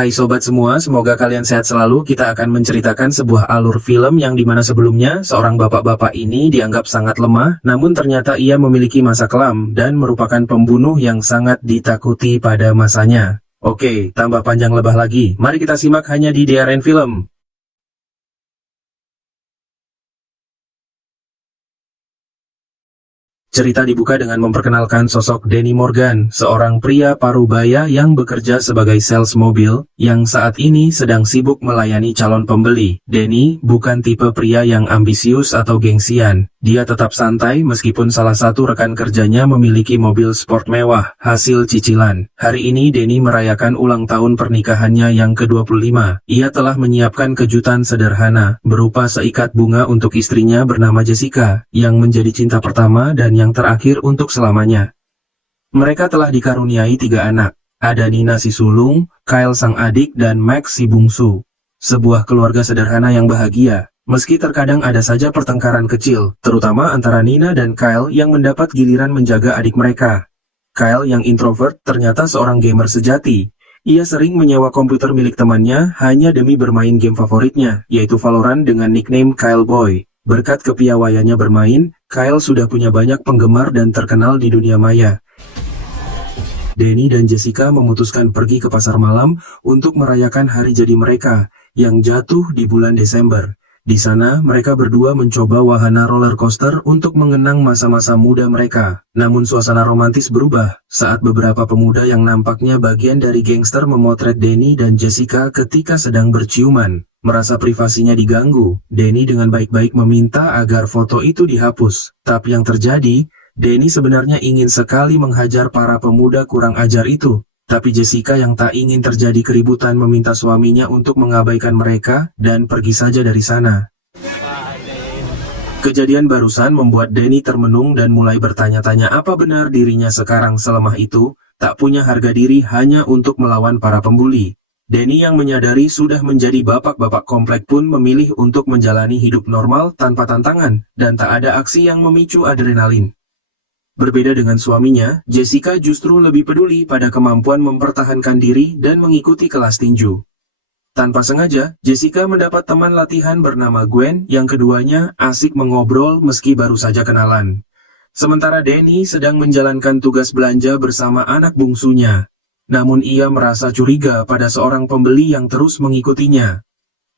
Hai sobat semua, semoga kalian sehat selalu. Kita akan menceritakan sebuah alur film yang dimana sebelumnya seorang bapak-bapak ini dianggap sangat lemah, namun ternyata ia memiliki masa kelam dan merupakan pembunuh yang sangat ditakuti pada masanya. Oke, tambah panjang lebah lagi, mari kita simak hanya di DRN Film. Cerita dibuka dengan memperkenalkan sosok Danny Morgan, seorang pria parubaya yang bekerja sebagai sales mobil, yang saat ini sedang sibuk melayani calon pembeli. Danny bukan tipe pria yang ambisius atau gengsian. Dia tetap santai meskipun salah satu rekan kerjanya memiliki mobil sport mewah, hasil cicilan. Hari ini Danny merayakan ulang tahun pernikahannya yang ke-25. Ia telah menyiapkan kejutan sederhana, berupa seikat bunga untuk istrinya bernama Jessica, yang menjadi cinta pertama dan yang terakhir untuk selamanya. Mereka telah dikaruniai 3 anak. Ada Nina si sulung, Kyle sang adik, dan Max si bungsu. Sebuah keluarga sederhana yang bahagia. Meski terkadang ada saja pertengkaran kecil, terutama antara Nina dan Kyle yang mendapat giliran menjaga adik mereka. Kyle yang introvert ternyata seorang gamer sejati. Ia sering menyewa komputer milik temannya hanya demi bermain game favoritnya, yaitu Valorant dengan nickname Kyle Boy. Berkat kepiawaiannya bermain, Kyle sudah punya banyak penggemar dan terkenal di dunia maya. Danny dan Jessica memutuskan pergi ke pasar malam untuk merayakan hari jadi mereka, yang jatuh di bulan Desember. Di sana, mereka berdua mencoba wahana roller coaster untuk mengenang masa-masa muda mereka. Namun suasana romantis berubah saat beberapa pemuda yang nampaknya bagian dari gangster memotret Danny dan Jessica ketika sedang berciuman. Merasa privasinya diganggu, Danny dengan baik-baik meminta agar foto itu dihapus. Tapi yang terjadi, Danny sebenarnya ingin sekali menghajar para pemuda kurang ajar itu. Tapi Jessica yang tak ingin terjadi keributan meminta suaminya untuk mengabaikan mereka dan pergi saja dari sana. Kejadian barusan membuat Danny termenung dan mulai bertanya-tanya apa benar dirinya sekarang selemah itu, tak punya harga diri hanya untuk melawan para pembuli. Danny yang menyadari sudah menjadi bapak-bapak komplek pun memilih untuk menjalani hidup normal tanpa tantangan, dan tak ada aksi yang memicu adrenalin. Berbeda dengan suaminya, Jessica justru lebih peduli pada kemampuan mempertahankan diri dan mengikuti kelas tinju. Tanpa sengaja, Jessica mendapat teman latihan bernama Gwen yang keduanya asik mengobrol meski baru saja kenalan. Sementara Danny sedang menjalankan tugas belanja bersama anak bungsunya. Namun ia merasa curiga pada seorang pembeli yang terus mengikutinya.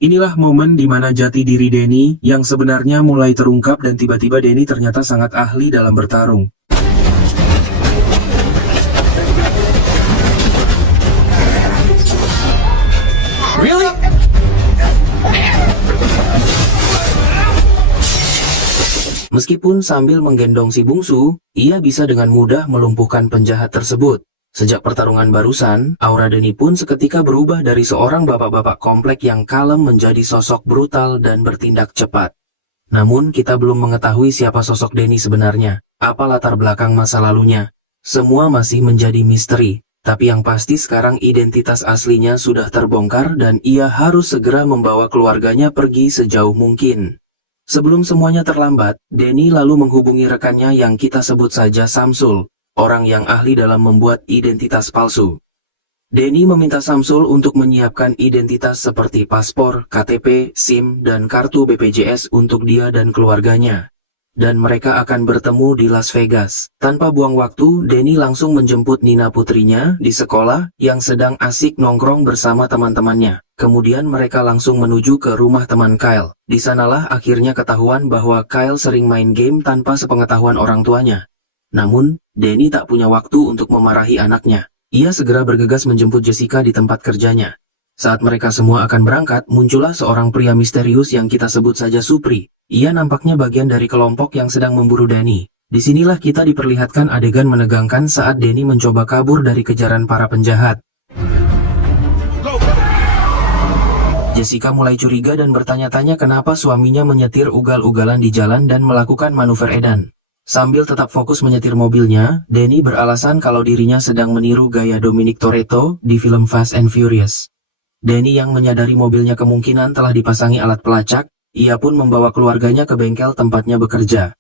Inilah momen di mana jati diri Danny yang sebenarnya mulai terungkap dan tiba-tiba Danny ternyata sangat ahli dalam bertarung. Really? Meskipun sambil menggendong si bungsu, ia bisa dengan mudah melumpuhkan penjahat tersebut. Sejak pertarungan barusan, aura Danny pun seketika berubah dari seorang bapak-bapak komplek yang kalem menjadi sosok brutal dan bertindak cepat. Namun kita belum mengetahui siapa sosok Danny sebenarnya, apa latar belakang masa lalunya. Semua masih menjadi misteri. Tapi yang pasti sekarang identitas aslinya sudah terbongkar dan ia harus segera membawa keluarganya pergi sejauh mungkin. Sebelum semuanya terlambat, Danny lalu menghubungi rekannya yang kita sebut saja Samsul, orang yang ahli dalam membuat identitas palsu. Danny meminta Samsul untuk menyiapkan identitas seperti paspor, KTP, SIM, dan kartu BPJS untuk dia dan keluarganya. Dan mereka akan bertemu di Las Vegas. Tanpa buang waktu, Danny langsung menjemput Nina putrinya di sekolah yang sedang asik nongkrong bersama teman-temannya. Kemudian mereka langsung menuju ke rumah teman Kyle. Di sanalah akhirnya ketahuan bahwa Kyle sering main game tanpa sepengetahuan orang tuanya. Namun, Danny tak punya waktu untuk memarahi anaknya. Ia segera bergegas menjemput Jessica di tempat kerjanya. Saat mereka semua akan berangkat, muncullah seorang pria misterius yang kita sebut saja Supri. Ia nampaknya bagian dari kelompok yang sedang memburu Danny. Disinilah kita diperlihatkan adegan menegangkan saat Danny mencoba kabur dari kejaran para penjahat. Jessica mulai curiga dan bertanya-tanya kenapa suaminya menyetir ugal-ugalan di jalan dan melakukan manuver edan. Sambil tetap fokus menyetir mobilnya, Danny beralasan kalau dirinya sedang meniru gaya Dominic Toretto di film Fast and Furious. Danny yang menyadari mobilnya kemungkinan telah dipasangi alat pelacak, ia pun membawa keluarganya ke bengkel tempatnya bekerja.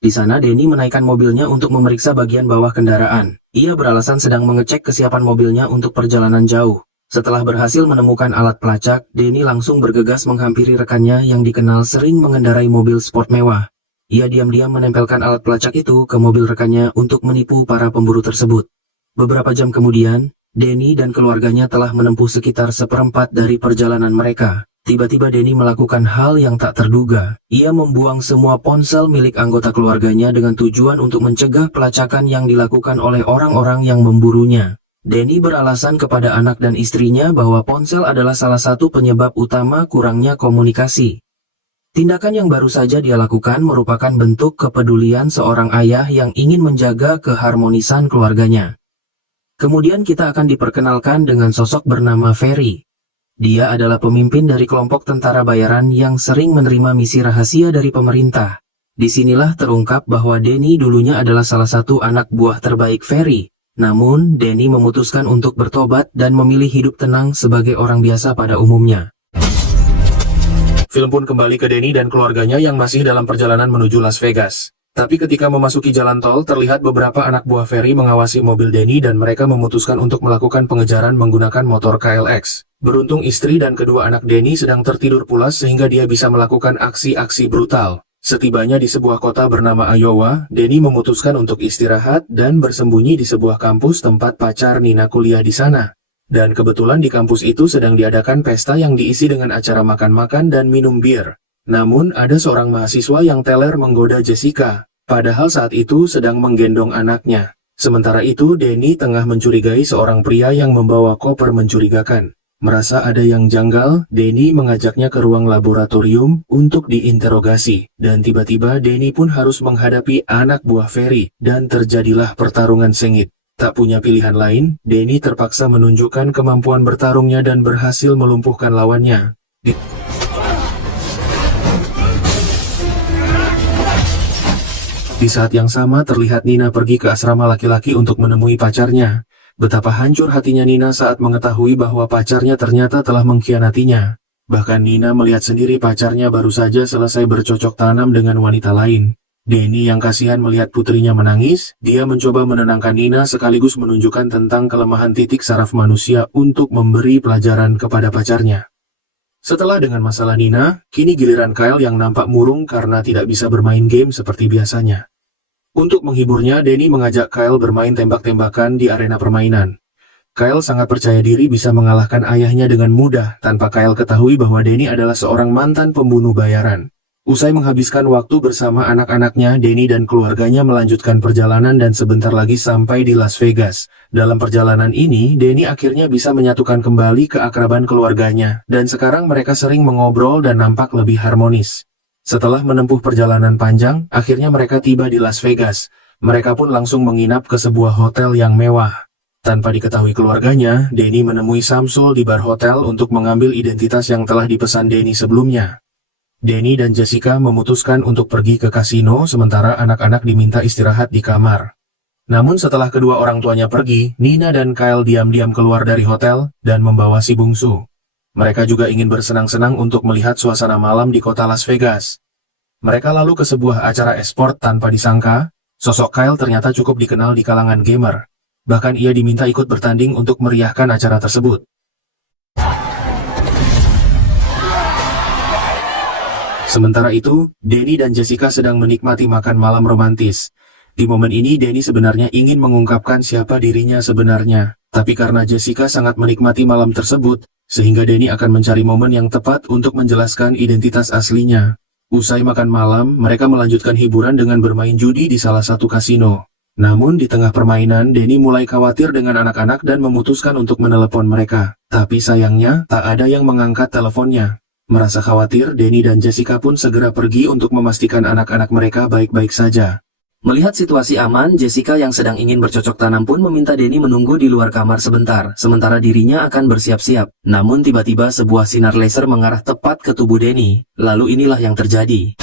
Di sana Danny menaikkan mobilnya untuk memeriksa bagian bawah kendaraan. Ia beralasan sedang mengecek kesiapan mobilnya untuk perjalanan jauh. Setelah berhasil menemukan alat pelacak, Denny langsung bergegas menghampiri rekannya yang dikenal sering mengendarai mobil sport mewah. Ia diam-diam menempelkan alat pelacak itu ke mobil rekannya untuk menipu para pemburu tersebut. Beberapa jam kemudian, Denny dan keluarganya telah menempuh sekitar seperempat dari perjalanan mereka. Tiba-tiba Denny melakukan hal yang tak terduga. Ia membuang semua ponsel milik anggota keluarganya dengan tujuan untuk mencegah pelacakan yang dilakukan oleh orang-orang yang memburunya. Denny beralasan kepada anak dan istrinya bahwa ponsel adalah salah satu penyebab utama kurangnya komunikasi. Tindakan yang baru saja dia lakukan merupakan bentuk kepedulian seorang ayah yang ingin menjaga keharmonisan keluarganya. Kemudian kita akan diperkenalkan dengan sosok bernama Ferry. Dia adalah pemimpin dari kelompok tentara bayaran yang sering menerima misi rahasia dari pemerintah. Disinilah terungkap bahwa Denny dulunya adalah salah satu anak buah terbaik Ferry. Namun, Denny memutuskan untuk bertobat dan memilih hidup tenang sebagai orang biasa pada umumnya. Film pun kembali ke Denny dan keluarganya yang masih dalam perjalanan menuju Las Vegas. Tapi ketika memasuki jalan tol, terlihat beberapa anak buah Ferry mengawasi mobil Denny dan mereka memutuskan untuk melakukan pengejaran menggunakan motor KLX. Beruntung istri dan kedua anak Denny sedang tertidur pulas sehingga dia bisa melakukan aksi-aksi brutal. Setibanya di sebuah kota bernama Iowa, Denny memutuskan untuk istirahat dan bersembunyi di sebuah kampus tempat pacar Nina kuliah di sana. Dan kebetulan di kampus itu sedang diadakan pesta yang diisi dengan acara makan-makan dan minum bir. Namun ada seorang mahasiswa yang teler menggoda Jessica, padahal saat itu sedang menggendong anaknya. Sementara itu Denny tengah mencurigai seorang pria yang membawa koper mencurigakan. Merasa ada yang janggal, Denny mengajaknya ke ruang laboratorium untuk diinterogasi. Dan tiba-tiba Denny pun harus menghadapi anak buah Ferry, dan terjadilah pertarungan sengit. Tak punya pilihan lain, Denny terpaksa menunjukkan kemampuan bertarungnya dan berhasil melumpuhkan lawannya. Di saat yang sama terlihat Nina pergi ke asrama laki-laki untuk menemui pacarnya. Betapa hancur hatinya Nina saat mengetahui bahwa pacarnya ternyata telah mengkhianatinya. Bahkan Nina melihat sendiri pacarnya baru saja selesai bercocok tanam dengan wanita lain. Denny yang kasihan melihat putrinya menangis, dia mencoba menenangkan Nina sekaligus menunjukkan tentang kelemahan titik saraf manusia untuk memberi pelajaran kepada pacarnya. Setelah dengan masalah Nina, kini giliran Kyle yang nampak murung karena tidak bisa bermain game seperti biasanya. Untuk menghiburnya, Denny mengajak Kyle bermain tembak-tembakan di arena permainan. Kyle sangat percaya diri bisa mengalahkan ayahnya dengan mudah tanpa Kyle ketahui bahwa Denny adalah seorang mantan pembunuh bayaran. Usai menghabiskan waktu bersama anak-anaknya, Denny dan keluarganya melanjutkan perjalanan dan sebentar lagi sampai di Las Vegas. Dalam perjalanan ini, Denny akhirnya bisa menyatukan kembali keakraban keluarganya, dan sekarang mereka sering mengobrol dan nampak lebih harmonis. Setelah menempuh perjalanan panjang, akhirnya mereka tiba di Las Vegas. Mereka pun langsung menginap ke sebuah hotel yang mewah. Tanpa diketahui keluarganya, Denny menemui Samsul di bar hotel untuk mengambil identitas yang telah dipesan Denny sebelumnya. Denny dan Jessica memutuskan untuk pergi ke kasino sementara anak-anak diminta istirahat di kamar. Namun setelah kedua orang tuanya pergi, Nina dan Kyle diam-diam keluar dari hotel dan membawa si bungsu. Mereka juga ingin bersenang-senang untuk melihat suasana malam di kota Las Vegas. Mereka lalu ke sebuah acara e-sport tanpa disangka, sosok Kyle ternyata cukup dikenal di kalangan gamer. Bahkan ia diminta ikut bertanding untuk meriahkan acara tersebut. Sementara itu, Denny dan Jessica sedang menikmati makan malam romantis. Di momen ini Denny sebenarnya ingin mengungkapkan siapa dirinya sebenarnya. Tapi karena Jessica sangat menikmati malam tersebut, sehingga Denny akan mencari momen yang tepat untuk menjelaskan identitas aslinya. Usai makan malam, mereka melanjutkan hiburan dengan bermain judi di salah satu kasino. Namun di tengah permainan, Denny mulai khawatir dengan anak-anak dan memutuskan untuk menelepon mereka. Tapi sayangnya, tak ada yang mengangkat teleponnya. Merasa khawatir, Denny dan Jessica pun segera pergi untuk memastikan anak-anak mereka baik-baik saja. Melihat situasi aman, Jessica yang sedang ingin bercocok tanam pun meminta Denny menunggu di luar kamar sebentar, sementara dirinya akan bersiap-siap. Namun tiba-tiba sebuah sinar laser mengarah tepat ke tubuh Denny. Lalu inilah yang terjadi.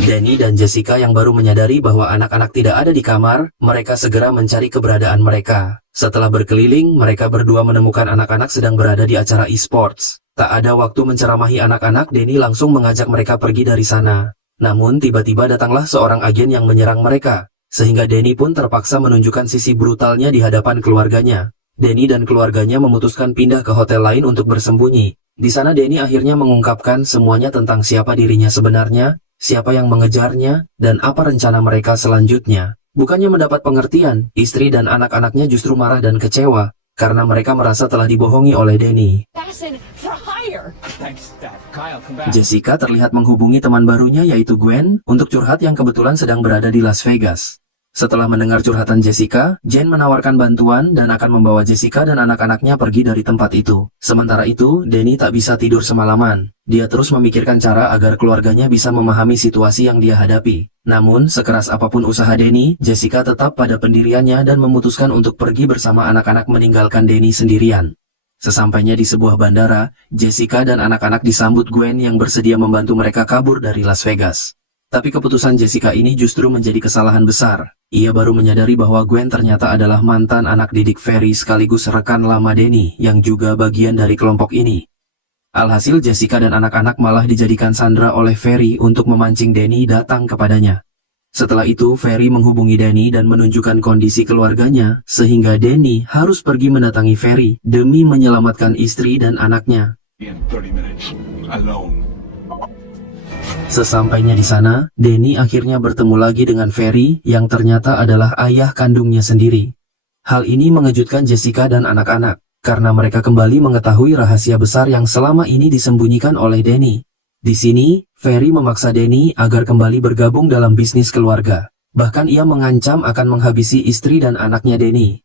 Denny dan Jessica yang baru menyadari bahwa anak-anak tidak ada di kamar, mereka segera mencari keberadaan mereka. Setelah berkeliling, mereka berdua menemukan anak-anak sedang berada di acara e-sports. Tak ada waktu menceramahi anak-anak, Denny langsung mengajak mereka pergi dari sana. Namun tiba-tiba datanglah seorang agen yang menyerang mereka. sehingga Danny pun terpaksa menunjukkan sisi brutalnya di hadapan keluarganya. Danny dan keluarganya memutuskan pindah ke hotel lain untuk bersembunyi. Di sana Danny akhirnya mengungkapkan semuanya tentang siapa dirinya sebenarnya, siapa yang mengejarnya, dan apa rencana mereka selanjutnya. Bukannya mendapat pengertian, istri dan anak-anaknya justru marah dan kecewa, karena mereka merasa telah dibohongi oleh Danny. Jessica terlihat menghubungi teman barunya yaitu Gwen, untuk curhat yang kebetulan sedang berada di Las Vegas. Setelah mendengar curhatan Jessica, Jane menawarkan bantuan dan akan membawa Jessica dan anak-anaknya pergi dari tempat itu. Sementara itu, Danny tak bisa tidur semalaman. Dia terus memikirkan cara agar keluarganya bisa memahami situasi yang dia hadapi. Namun, sekeras apapun usaha Danny, Jessica tetap pada pendiriannya dan memutuskan untuk pergi bersama anak-anak meninggalkan Danny sendirian. Sesampainya di sebuah bandara, Jessica dan anak-anak disambut Gwen yang bersedia membantu mereka kabur dari Las Vegas. Tapi keputusan Jessica ini justru menjadi kesalahan besar. Ia baru menyadari bahwa Gwen ternyata adalah mantan anak didik Ferry sekaligus rekan lama Danny yang juga bagian dari kelompok ini. Alhasil Jessica dan anak-anak malah dijadikan sandera oleh Ferry untuk memancing Danny datang kepadanya. Setelah itu Ferry menghubungi Danny dan menunjukkan kondisi keluarganya, sehingga Danny harus pergi mendatangi Ferry demi menyelamatkan istri dan anaknya. Sesampainya di sana, Danny akhirnya bertemu lagi dengan Ferry yang ternyata adalah ayah kandungnya sendiri. Hal ini mengejutkan Jessica dan anak-anak, karena mereka kembali mengetahui rahasia besar yang selama ini disembunyikan oleh Danny. Di sini, Ferry memaksa Danny agar kembali bergabung dalam bisnis keluarga. Bahkan ia mengancam akan menghabisi istri dan anaknya Danny.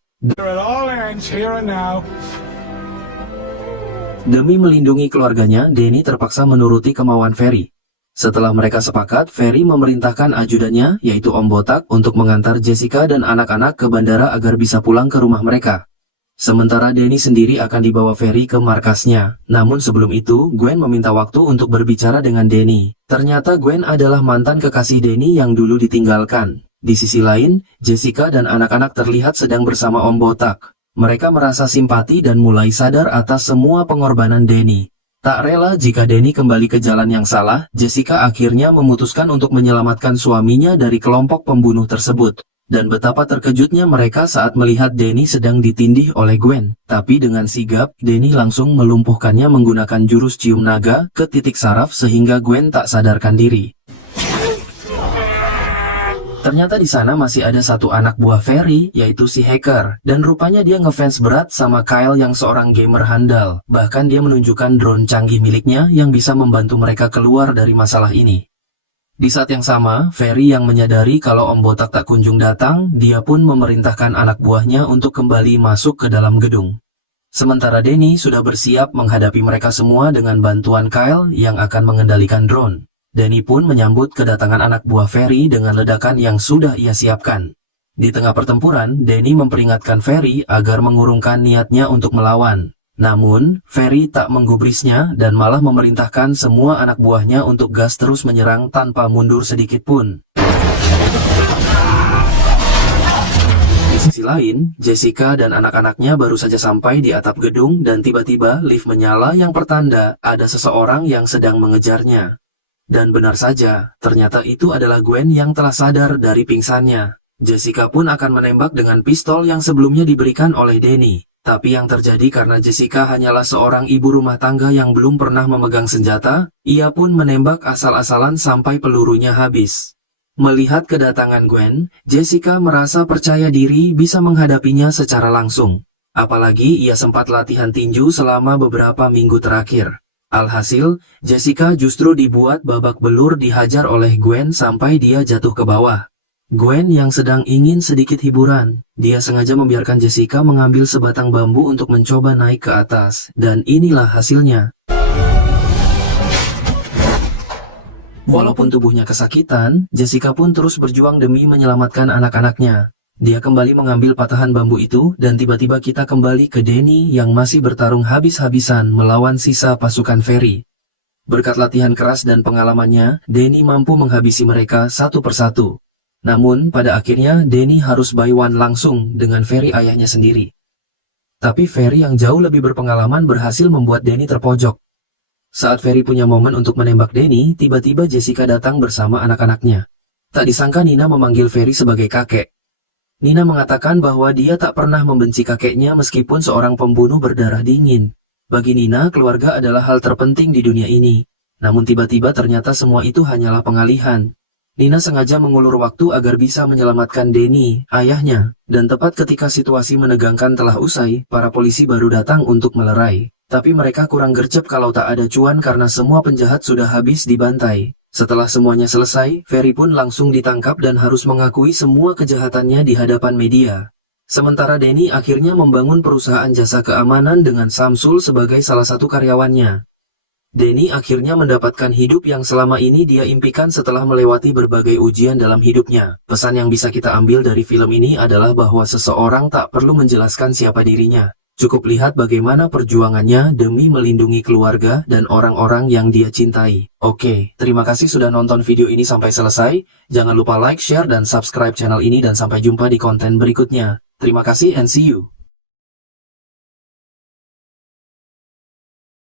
Demi melindungi keluarganya, Danny terpaksa menuruti kemauan Ferry. Setelah mereka sepakat, Ferry memerintahkan ajudannya, yaitu Om Botak, untuk mengantar Jessica dan anak-anak ke bandara agar bisa pulang ke rumah mereka. Sementara Danny sendiri akan dibawa Ferry ke markasnya. Namun sebelum itu, Gwen meminta waktu untuk berbicara dengan Danny. Ternyata Gwen adalah mantan kekasih Danny yang dulu ditinggalkan. Di sisi lain, Jessica dan anak-anak terlihat sedang bersama Om Botak. Mereka merasa simpati dan mulai sadar atas semua pengorbanan Danny. Tak rela jika Danny kembali ke jalan yang salah, Jessica akhirnya memutuskan untuk menyelamatkan suaminya dari kelompok pembunuh tersebut. Dan betapa terkejutnya mereka saat melihat Danny sedang ditindih oleh Gwen. Tapi dengan sigap, Danny langsung melumpuhkannya menggunakan jurus cium naga ke titik saraf sehingga Gwen tak sadarkan diri. Ternyata di sana masih ada satu anak buah Ferry, yaitu si hacker. Dan rupanya dia ngefans berat sama Kyle yang seorang gamer handal. Bahkan dia menunjukkan drone canggih miliknya yang bisa membantu mereka keluar dari masalah ini. Di saat yang sama, Ferry yang menyadari kalau Om Botak tak kunjung datang, dia pun memerintahkan anak buahnya untuk kembali masuk ke dalam gedung. Sementara Danny sudah bersiap menghadapi mereka semua dengan bantuan Kyle yang akan mengendalikan drone. Danny pun menyambut kedatangan anak buah Ferry dengan ledakan yang sudah ia siapkan. Di tengah pertempuran, Danny memperingatkan Ferry agar mengurungkan niatnya untuk melawan. Namun, Ferry tak menggubrisnya dan malah memerintahkan semua anak buahnya untuk gas terus menyerang tanpa mundur sedikit pun. Di sisi lain, Jessica dan anak-anaknya baru saja sampai di atap gedung dan tiba-tiba lift menyala yang pertanda ada seseorang yang sedang mengejarnya. Dan benar saja, ternyata itu adalah Gwen yang telah sadar dari pingsannya. Jessica pun akan menembak dengan pistol yang sebelumnya diberikan oleh Danny. Tapi yang terjadi karena Jessica hanyalah seorang ibu rumah tangga yang belum pernah memegang senjata, ia pun menembak asal-asalan sampai pelurunya habis. Melihat kedatangan Gwen, Jessica merasa percaya diri bisa menghadapinya secara langsung. Apalagi ia sempat latihan tinju selama beberapa minggu terakhir. Alhasil, Jessica justru dibuat babak belur dihajar oleh Gwen sampai dia jatuh ke bawah. Gwen yang sedang ingin sedikit hiburan, dia sengaja membiarkan Jessica mengambil sebatang bambu untuk mencoba naik ke atas, dan inilah hasilnya. Walaupun tubuhnya kesakitan, Jessica pun terus berjuang demi menyelamatkan anak-anaknya. Dia kembali mengambil patahan bambu itu dan tiba-tiba kita kembali ke Danny yang masih bertarung habis-habisan melawan sisa pasukan Ferry. Berkat latihan keras dan pengalamannya, Danny mampu menghabisi mereka satu persatu. Namun pada akhirnya Danny harus buy one langsung dengan Ferry ayahnya sendiri. Tapi Ferry yang jauh lebih berpengalaman berhasil membuat Danny terpojok. Saat Ferry punya momen untuk menembak Danny, tiba-tiba Jessica datang bersama anak-anaknya. Tak disangka Nina memanggil Ferry sebagai kakek. Nina mengatakan bahwa dia tak pernah membenci kakeknya meskipun seorang pembunuh berdarah dingin. Bagi Nina, keluarga adalah hal terpenting di dunia ini. Namun tiba-tiba ternyata semua itu hanyalah pengalihan. Nina sengaja mengulur waktu agar bisa menyelamatkan Denny, ayahnya, dan tepat ketika situasi menegangkan telah usai, para polisi baru datang untuk melerai. Tapi mereka kurang gercep kalau tak ada cuan karena semua penjahat sudah habis dibantai. Setelah semuanya selesai, Ferry pun langsung ditangkap dan harus mengakui semua kejahatannya di hadapan media. Sementara Denny akhirnya membangun perusahaan jasa keamanan dengan Samsul sebagai salah satu karyawannya. Denny akhirnya mendapatkan hidup yang selama ini dia impikan setelah melewati berbagai ujian dalam hidupnya. Pesan yang bisa kita ambil dari film ini adalah bahwa seseorang tak perlu menjelaskan siapa dirinya. Cukup lihat bagaimana perjuangannya demi melindungi keluarga dan orang-orang yang dia cintai. Oke, terima kasih sudah nonton video ini sampai selesai. Jangan lupa like, share, dan subscribe channel ini dan sampai jumpa di konten berikutnya. Terima kasih and see you.